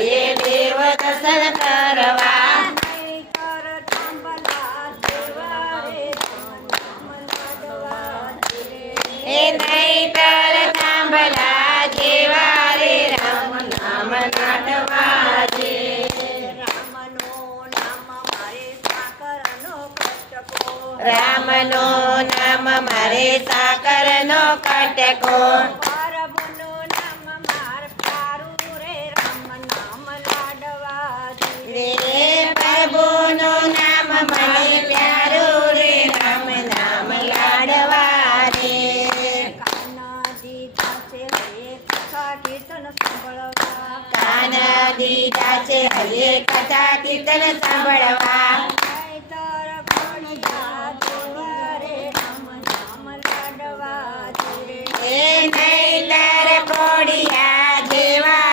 હરિએ દેવ દર્શન કરવા નહીં કર થાંભલા જેવા રે રામ નામ લાડવા રે એ નહીતર થાંભલા જેવા રે રામ નામ લાડવા રે રામનું નામ મારે સાકરનો કટકો રામનો નામ મારે સાકરનો કટકો પ્રભુનું નામ માર પ્યારું રે રામ નામ લાડવા રે રે પ્રભુનું નામ મને પ્યારું રે રામ નામ લાડવા રે કાના દીધા છે હે કથા કીર્તન સાંભળવા કાન દીધા છે હરિએ કથા કીર્તન સાંભળવા